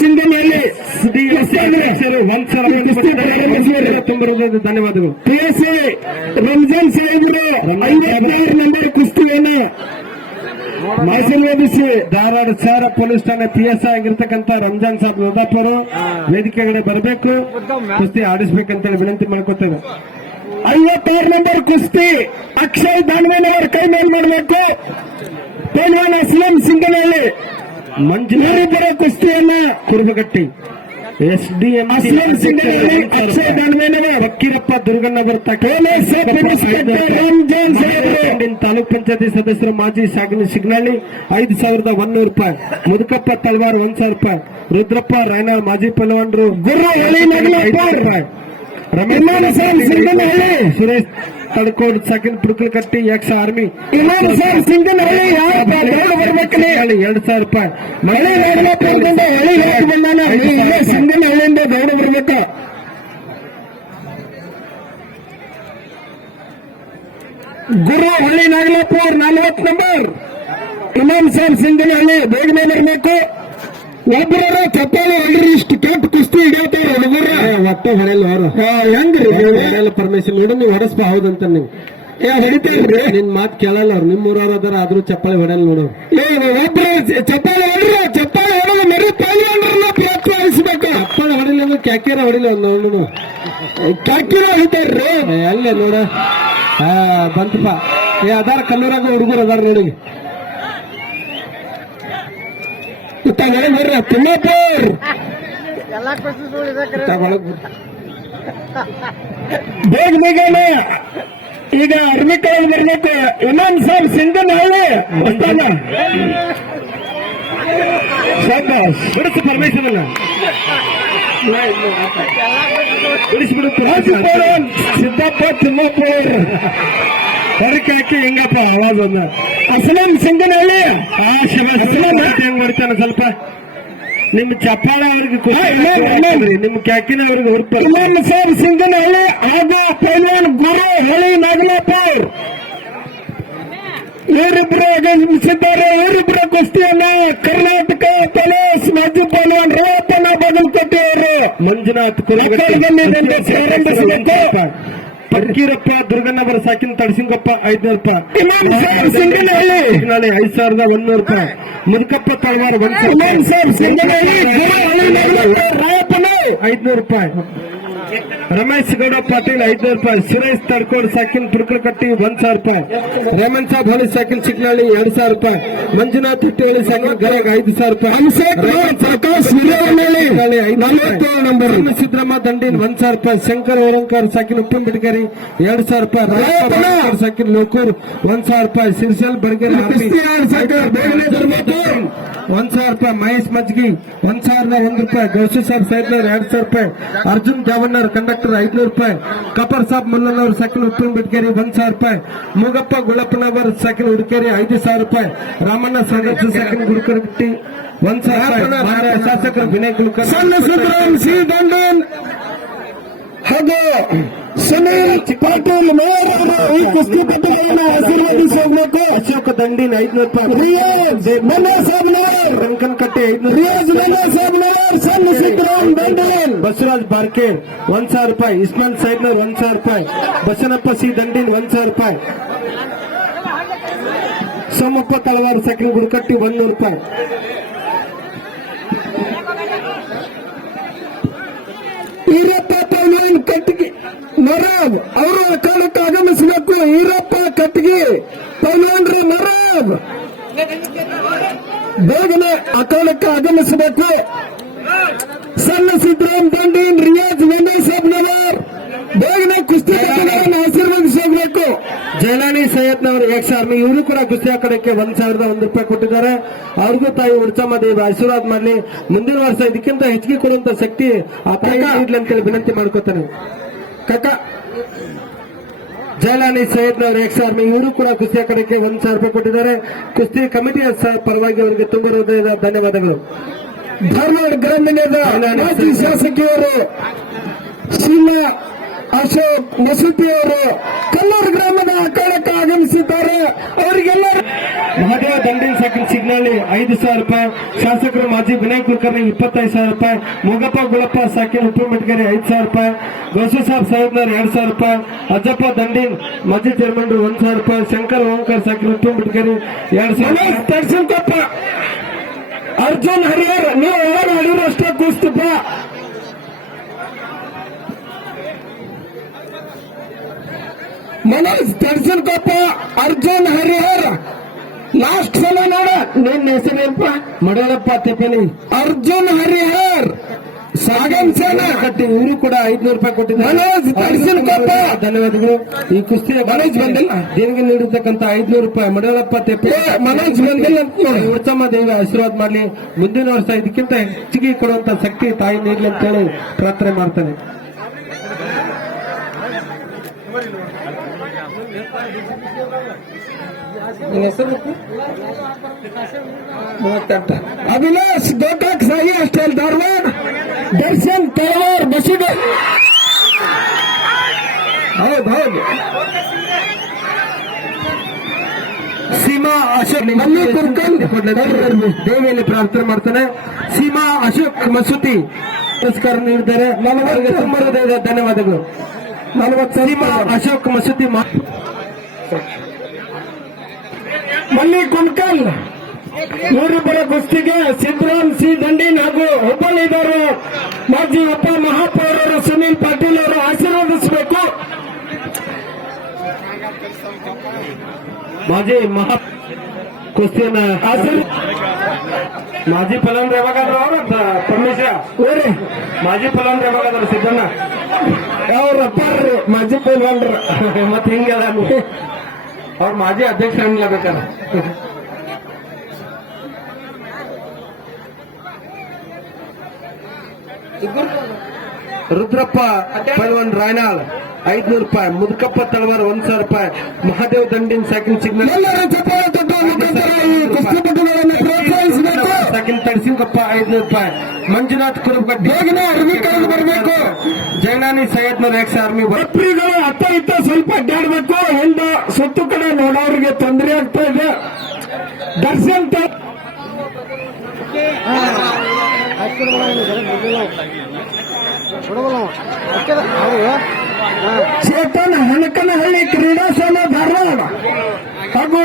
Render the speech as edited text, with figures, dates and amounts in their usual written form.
ಸಿಂಧನಲ್ಲಿ ಧನ್ಯವಾದಗಳು. PSA ರಂಜಾನ್ ಸಾಹೇಬರು 56 number ಕುಸ್ತಿಯನ್ನು ಆಶೀರ್ವದಿಸಿ ಧಾರವಾಡ ಶಹರ ಪೊಲೀಸ್ ಠಾಣೆ PSI ಆಗಿರ್ತಕ್ಕಂಥ ರಂಜಾನ್ ಸಾಬ್ ನದಾಪುರ ವೇದಿಕೆಗಡೆ ಬರಬೇಕು, ಕುಸ್ತಿ ಆಡಿಸ್ಬೇಕಂತೇಳಿ ವಿನಂತಿ ಮಾಡ್ಕೊತೇನೆ. 56 ನಂಬರ್ ಕುಸ್ತಿ ಅಕ್ಷಯ್ ದಾನ್ವೇನವರ ಕೈ ಮೇಲ್ ಮಾಡಬೇಕು. ಪೈಲ್ವಾನ್ ಅಸ್ಲಂ ಸಿಂಗನಹಳ್ಳಿ ಮಂಜುನಾಥರ ಕುಸ್ತಿಯನ್ನ ಕುರುಬಗಟ್ಟಿ SDM ಅಸ್ಲಂ ಸಿಂಗನಹಳ್ಳಿ ಅಕ್ಷಯ್ ದಾನ್ವೇನವರ ವಕ್ಕೀರಪ್ಪ ದುರ್ಗಣ್ಣವರ ತಾಲೂಕ್ ಪಂಚಾಯತಿ ಸದಸ್ಯರು ಮಾಜಿ ಸಿಗ್ನಳ್ಳಿ 5,100 ರೂಪಾಯಿ. ಮುದುಕಪ್ಪ ತಳವಾರ 1,000 ರೂಪಾಯಿ. ರುದ್ರಪ್ಪ ರಾಯನಾಳ್ ಮಾಜಿ ಪಲ್ವಾನರು ಗುರು ಹಳಿ 5 ರೂಪಾಯಿ. ರಮೇಶ್ ಸಿಂಗನಹಳ್ಳಿ ಸುರೇಶ್ ತಡ್ಕೋಡ್ ಸೆಕೆಂಡ್ ಪುಡ್ಕಲ್ ಕಟ್ಟಿ ಎಕ್ಸ್ ಆರ್ಮಿ ಇಮಾಮ್ ಸಾಹೇಬ್ ಸಿಂಗನಹಳ್ಳಿ ಬರ್ಬೇಕಲ್ಲಿ 2,000 ರೂಪಾಯಿ. ಮಳೆ ಹಳಿ ಹಾಕಿ ಬಂದಾನ ಸಿಂಗನಹಳ್ಳಿಯಿಂದ ದೌಡ ಬರ್ಬೇಕ. ಗುರು ಹಳ್ಳಿ ನಾಗಲಾಪುರ 40 ನಂಬರ್ ಇಮಾಮ್ ಸಾಹೇಬ್ ಸಿಂಗನಹಳ್ಳಿ ಬೇಗನೆ ಬರಬೇಕು. ಒಬ್ಬರ ಚಪ್ಪಾಳೆ ಹೊಡ್ರಿ, ಇಷ್ಟು ಕೆಟ್ಟ ಕುಸ್ತಿ ಹಿಡಿಯತಾರ ಹುಡುಗರ ಒಟ್ಟು ಹೊಡೆಯಲ್ಲ ಅವರು ಹೆಂಗ್ರಿ ಹೊಡೆಯಲ್ಲ ಪರ್ಮಿಷನ್ ಮೇಡಮ್, ನೀವು ಹೊಡೆಸ್ಬಾ ಹೌದಂತ ನೀವು ಹೊಡಿತೀವ್ರಿ. ನಿನ್ ಮಾತು ಕೇಳಲ್ಲ ಅವ್ರು, ನಿಮ್ಮೂರವ್ರ ಅದಾರ ಆದ್ರೂ ಚಪ್ಪಾಳೆ ಹೊಡೆಯಲ್ಲ ನೋಡು. ಒಬ್ರು ಚಪ್ಪಾಳೆ ಹೊಡ್ರ, ಚಪ್ಪಾಳೆ ಹೊಡೆದು ಮರಿ ಪಾಲ್ಗೊಂಡ್ರನ್ನ ಪ್ರೋತ್ಸಾಹಿಸ್ಬೇಕು. ಚಪ್ಪಾಳೆ ಹೊಡಿಲ್ಲ ಅಂದ್ರೆ ಕ್ಯಾಕೇರ ಹೊಡಿಲ್ಲ ನೋಡು, ಕಾಕಿನ ಹೊಡಿತಾರ್ರಿ ಅಲ್ಲೇ ನೋಡ. ಬಂತಪ್ಪ ಅದಾರ ಕಲ್ಲೂರಾಗ ಹುಡುಗರು ಅದಾರ ನೋಡಿ. ಬರ್ರ ತಿಮ್ಮಾಪುರ್ ಬೇಗ ಬೇಗನೆ ಈಗ ಅರ್ಮಿಕರಲ್ಲಿ ಬರ್ಬೇಕು. ಇಮಾಮ್ ಸಾಹೇಬ್ ಸಿಂಗನಹಳ್ಳಿ ಬಿಡಿಸು ಪರ್ಮಿಷನ್ ಅಲ್ಲ ಬಿಡಿಸ್ಬಿಡು. ಸಿದ್ದಪ್ಪ ತಿಮ್ಮಾಪುರ್ ಹೊರಕ್ಕೆ ಹಾಕಿ ಹೆಂಗಪ್ಪ ಆವಾಜ್ ಅನ್ನ ಅಸ್ಲಂ ಸಿಂಗನಹಳ್ಳಿ ಹೆಂಗ್ ಮಾಡ್ತಾನೆ ಸ್ವಲ್ಪ ನಿಮ್ ಚಪ್ಪಾಳ ಅವ್ರಿಗೆ ನಿಮ್ ಕ್ಯಾಕಿನ ಅವ್ರಿಗೆ ಹುರ್ತಾರೆ. ಇಮಾಮ್ ಸಾಹೇಬ್ ಸಿಂಗನಹಳ್ಳಿ ಹಾಗೂ ಪೈಲ್ವಾನ್ ಗುರು ಹಳಿ ನಾಗಲಾಪುರ್ ಇವರಿಬ್ಬರು ಆಗಮಿಸಿದ್ದಾರೆ. ಇವರಿಬ್ಬರ ಕುಸ್ತಿಯನ್ನು ಕರ್ನಾಟಕ ಪೊಲೀಸ್ ಮಾಜಿ ಪೈಲ್ವಾನ್ ರೇವಪ್ಪನ ಬಾಗಲಕೋಟೆ ಅವರು ಮಂಜುನಾಥ್ ಪ್ರಾರಂಭಿಸಬೇಕು. ಫಕೀರಪ್ಪ ದುರ್ಗಣ್ಣವರ ಸಾಕಿನ ತಡಸಿಂಗಪ್ಪ 500 ರೂಪಾಯಿ. ಇಮಾಮ್ ಸಾಹೇಬ್ ಸಿಂಗನಹಳ್ಳಿ 5,100 ರೂಪಾಯಿ. ಮುದುಕಪ್ಪ ತಳವಾರ 1,000 ಇಮಾಮ್ ಸಾಹೇಬ್ ಸಿಂಗನಹಳ್ಳಿ ಗುರು ಹಳಿ ನಾಗಲಾಪುರ್ ರೇವಪ್ಪನ 500 ರೂಪಾಯಿ. ರಮೇಶ್ ಗೌಡ ಪಾಟೀಲ್ 500 ರೂಪಾಯಿ. ಸುರೇಶ್ ತಡ್ಕೋಡ್ ಸಾಕಿನ್ ಪುಡ್ಕಲ್ ಕಟ್ಟಿ 1,000 ರೂಪಾಯಿ. ರೇಮನ್ ಸಾಬ್ ಹೊಳಿ ಸಾಕಿನ್ ಚಿಕ್ಕನಹಳ್ಳಿ 2,000 ರೂಪಾಯಿ. ಮಂಜುನಾಥ್ ಹಿಟ್ಟಿಹಳ್ಳಿ ಸಾಕಿನ್ ಗರಗ್ 5,000 ರೂಪಾಯಿ. ಪ್ರಕಾಶ್ 47 ನಂಬರ್ ಸಿದ್ದರಾಮ ದಂಡಿನ್ 1,000 ರೂಪಾಯಿ. ಶಂಕರ್ ಓರಂಕರ್ ಸಾಕಿನ್ ಉಪ್ಪಿನ ಬಿಡ್ಕರಿ 2,000 ರೂಪಾಯಿ. ಸಾಕಿನ್ ಲೋಕೂರ್ 1,000 ರೂಪಾಯಿ. ಸಿರ್ಸಲ್ ಬಡಗೇರಿ 1,000 ರೂಪಾಯಿ. ಮಹೇಶ್ ಮಜ್ಗಿ 1,001 ರೂಪಾಯಿ. ಗೌಶಿ ಸಾಬ್ ಸೈದ್ನವ್ರು 2,000 ರೂಪಾಯಿ. ಅರ್ಜುನ್ ಜಾವಣ್ಣರ್ ಕಂಡಕ್ಟರ್ 500 ರೂಪಾಯಿ. ಕಪರ್ ಸಾಬ್ ಮುಲ್ಲನವ್ರ ಸೈಕಲ್ ಉಪ್ಪಿನ ಬಿಡ್ಕೇರಿ 1,000 ರೂಪಾಯಿ. ಮೂಗಪ್ಪ ಗುಳಪ್ಪನವರ ಸೈಕಲ್ ಹುಡುಕೇರಿ 5,000 ರೂಪಾಯಿ. ರಾಮಣ್ಣ ಸಂಘರ್ಷ ಸೈಕಲ್ ಗುಡ್ಕಟ್ಟಿ 1,000 ರೂಪಾಯಿ. ಶಾಸಕರು ವಿನಯ್ ಕುಲಕರ್ಣಿ ಸಣ್ಣ ಸಿದ್ದರಾಮ್ ಸಿ ದಂಡನ್ ಹಾಗೂ ಸುನೀಲ್ ಪಾಟೀಲ್ ಮೇಯರ್ ಅವರು ಈ ಕುಸ್ತಿ ಪಟುಗಳನ್ನು ಆಶೀರ್ವದಿಸಿ ಹೋಗ್ಬೇಕು. ಅಶೋಕ್ ದಂಡಿನ್ 500 ರೂಪಾಯಿ. ರಿಯಾಜ್ ಮನ್ನ ಸಾಬ್ ಮೇಯರ್ ರಂಕನ್ ಕಟ್ಟೆ 500. ರಿಯಾಜ್ ಮನ್ನ ಸಾಬ್ ಮೇಯರ್ ಸಣ್ಣ ಸಿದ್ದರಾಮ್ ದಂಡನ್ ಬಸವರಾಜ್ ಬಾರ್ಕೆ 1,000 ರೂಪಾಯಿ. ಇಸ್ಮಾನ್ ಸೈದ್ನರ್ 1,000 ರೂಪಾಯಿ. ಬಸನಪ್ಪ ಸಿ ದಂಡಿನ್ 1,000 ರೂಪಾಯಿ. ಸೋಮಪ್ಪ ತಳವಾರ ಸೈಕಲ್ ಗುಡ್ಕಟ್ಟಿ 100 ರೂಪಾಯಿ. ಈರಪ್ಪ ಪೈಲ್ವಾನ್ ಕಟ್ಟಿಗೆ ನರಾಬ್ ಅವರು ಅಖಾಡಕ್ಕೆ ಆಗಮಿಸಬೇಕು. ಈರಪ್ಪ ಕಟ್ಟಿಗೆ ಪೈಲ್ವಾನ್ರ ನರಾಬ್ ಬೇಗನೆ ಅಖಾಡಕ್ಕೆ ಆಗಮಿಸಬೇಕು. ಸಣ್ಣ ಸಿದ್ದರಾಮ್ ದಂಡೀನ್ ರಿಯಾಜ್ ವಿನಯ್ ಸಾಬ್ನವರ್ ಬೇಗನೆ ಕುಸ್ತಿ ಪಟುಗಳನ್ನು ಆಶೀರ್ವದಿಸಿ ಹೋಗಬೇಕು. ಜೈಲಾನಿ ಸೈಯದ್ನವರು ಎಕ್ಸ್ ಆರ್ಮಿ ಇವರು ಕೂಡ ಕುಸ್ತಿ ಅಖಾಡಕ್ಕೆ 1,001 ರೂಪಾಯಿ ಕೊಟ್ಟಿದ್ದಾರೆ. ಅವ್ರಿಗೂ ತಾಯಿ ಉಡ್ಚಮ್ಮ ದೇವಿ ಆಶೀರ್ವಾದ ಮಾಡಲಿ. ಮುಂದಿನ ವರ್ಷ ಇದಕ್ಕಿಂತ ಹೆಚ್ಚಿಗೆ ಕೊಡುವಂತ ಶಕ್ತಿ ಆ ತಾಯಿ ಇಡ್ಲಿ ಅಂತೇಳಿ ವಿನಂತಿ ಮಾಡ್ಕೋತಾನೆ. ಕಕ್ಕ ಜೈಲಾನಿ ಸೈಯದ್ನವರು ಎಕ್ಸ್ ಆರ್ಮಿ ಇವರು ಕೂಡ ಕುಸ್ತಿ ಅಖಾಡಕ್ಕೆ 1,000 ರೂಪಾಯಿ ಕೊಟ್ಟಿದ್ದಾರೆ. ಕುಸ್ತಿ ಕಮಿಟಿಯ ಪರವಾಗಿ ಅವರಿಗೆ ತುಂಬ ಹೃದಯದ ಧನ್ಯವಾದಗಳು. ಧಾರವಾಡ ಗ್ರಾಮೀಣದ ಮಾಜಿ ಶಾಸಕಿಯರು ಶೀಲಾ ಅಶೋಕ್ ಮಸೂತಿ ಅವರು ಕಲ್ಲೂರು ಗ್ರಾಮದ ಅಖಾಡಕ್ಕೆ ಆಗಮಿಸಿದ್ದಾರೆ. ಅವರಿಗೆಲ್ಲ ಮಹಾದೇವ ದಂಡಿನ ಸೈಕಲ್ ಸಿಗ್ನಳ್ಳಿ 5,000 ರೂಪಾಯಿ. ಶಾಸಕರು ಮಾಜಿ ವಿನಯ್ ಕುಲಕರ್ಣಿ 25,000 ರೂಪಾಯಿ. ಮೊಗಪ್ಪ ಗುಳಪ್ಪ ಸಾಕಿನ ಉಪ್ಪುಮೆಟ್ಗೇರಿ 5,000 ರೂಪಾಯಿ. ಗೌಸು ಸಾಬ್ ಸಾಹೇಬ್ನರ್ 2,000 ರೂಪಾಯಿ. ಅಜ್ಜಪ್ಪ ದಂಡಿನ್ ಮಾಜಿ ಚೇರ್ಮನ್ 1,000 ರೂಪಾಯಿ. ಶಂಕರ್ ಓಂಕರ್ ಸಾಕಿನ ಉಪ್ಪುಮೆಟ್ಗೇರಿ 2,000 ತರ್ಸನ್ಕೊಪ್ಪ ಅರ್ಜುನ್ ಹರಿಹರ್ ನೀವು ಒಳಗೆ ಹೊಡಿರೋ ಅಷ್ಟೇ ಕೂಸ್ತಪ್ಪ. ಮನೋಜ್ ತರ್ಸನ್ಕೊಪ್ಪ ಅರ್ಜುನ್ ಹರಿಹರ್ ಲಾಸ್ಟ್ ಸಲ ನೋಡ ನಿನ್ನ ಹೆಸರೇನಪ್ಪ? ಮಡಲಪ್ಪ ತೆಪ್ಪಲಿ. ಅರ್ಜುನ್ ಹರಿಹರ್ ಸಾಗನ್ ಸೇನ ಕಟ್ಟಿ ಇವರು ಕೂಡ 500 ರೂಪಾಯಿ ಕೊಟ್ಟಿದ್ದಾರೆ. ಮನೋಜ್ ತರ್ಸನ್ಕೊಪ್ಪ ಧನ್ಯವಾದಗಳು. ಈ ಕುಸ್ತಿಯ ಮನೋಜ್ ಬಂದಿಲ್ಲ. ದೇವಿಗೆ ನೀಡಿರ್ತಕ್ಕಂಥ 500 ರೂಪಾಯಿ ಮಡಲಪ್ಪ ತೆಪ್ಪಲಿ. ಮನೋಜ್ ಬಂದಿಲ್ಲ ಅಂತ ನೋಡಿ. ಉತ್ತಮ ದೇವಿ ಆಶೀರ್ವಾದ ಮಾಡಲಿ. ಮುಂದಿನ ವರ್ಷ ಇದಕ್ಕಿಂತ ಹೆಚ್ಚಿಗೆ ಕೊಡುವಂತ ಶಕ್ತಿ ತಾಯಿ ನೀಡಲಿ ಅಂತ ಹೇಳಿ ಪ್ರಾರ್ಥನೆ ಮಾಡ್ತಾನೆ. ಅವಿನಾಶ್ ಗೋಕಾಕ್ ಸಾಯಿ ಅಷ್ಟೇಲ್ ಧಾರವಾಡ. ದರ್ಶನ್ ತಳವಾರ್ ಬಸಿದ. ಹೌದು ಸೀಮಾ ಅಶೋಕ್ ದೇವಿಯಲ್ಲಿ ಪ್ರಾರ್ಥನೆ ಮಾಡ್ತಾನೆ. ಸೀಮಾ ಅಶೋಕ್ ಮಸೂತಿ ಪುರಸ್ಕಾರ ನೀಡಿದ್ದಾರೆ. ಧನ್ಯವಾದಗಳು. 40 ಸೀಮಾ ಅಶೋಕ್ ಮಸೂತಿ ಮಲ್ಲಿ ಕುಣ್ಕಲ್ ಇವರಿಬ್ಬರ ಕುಸ್ತಿಗೆ ಸಿದ್ದರಾಮ್ ಸಿ ದಂಡಿನ್ ಹಾಗೂ ಹುಬ್ಬಳ್ಳಿದವರು ಮಾಜಿ ಉಪ ಮಹಾಪೌರರು ಸುನೀಲ್ ಪಾಟೀಲ್ ಅವರು ಆಶೀರ್ವದಿಸಬೇಕು. ಮಾಜಿ ಮಹಾ ಕುಸ್ತಿಯನ್ನ ಮಾಜಿ ಫಲಾಂದ್ರ ಯಾವಾಗಾದ್ರು ಅವರು ಪರಮೇಶ್ವರ ಮಾಜಿ ಫಲಾಂದ್ರ ಯಾವಾಗಾದ್ರು ಸಿದ್ದಣ್ಣ ಅವ್ರಪ್ಪ ಮಾಜಿ ಪೈಲ್ವಾನ್ರ ಮತ್ತೆ ಹಿಂಗೆ ಅವ್ರ ಮಾಜಿ ಅಧ್ಯಕ್ಷ ಬೇಕಾದ್ರೆ ರುದ್ರಪ್ಪ ಪೈಲ್ವಾನ್ ರಾಯನಾಳ್ 500 ರೂಪಾಯಿ. ಮುದುಕಪ್ಪ ತಳವಾರ 1,000 ರೂಪಾಯಿ. ಮಹಾದೇವ್ ದಂಡಿನ ಸೈಕಿಲ್ ಸಿಗ್ನಲ್ ಸೈಕಿಲ್ ತಡಿಸಿಂಗಪ್ಪ 500 ರೂಪಾಯಿ. ಮಂಜುನಾಥ್ ಕುರುಬಗಡ್ಡಿ ಅರ್ವಿ ಕಳೆದು ಬರಬೇಕು. ಜೈನಾನಿ ಸೈಯದ್ನೂರ್ ಎಕ್ಸ್ ಆರ್ಮಿ ಬಪ್ರಿಗಳು ಅತ್ತ ಇತ್ತ ಸ್ವಲ್ಪ ಅಡ್ಡಾಡ್ಬೇಕು. ಹಿಂದ ಸುತ್ತು ಕಡೆ ನೋಡೋರಿಗೆ ತೊಂದರೆ ಆಗ್ತಾ ಇದೆ. ದರ್ಶನ್ ಚೇತನ್ ಹಣಕನಹಳ್ಳಿ ಕ್ರೀಡಾ ಸಂಘ ಧಾರವಾಡ ಹಾಗೂ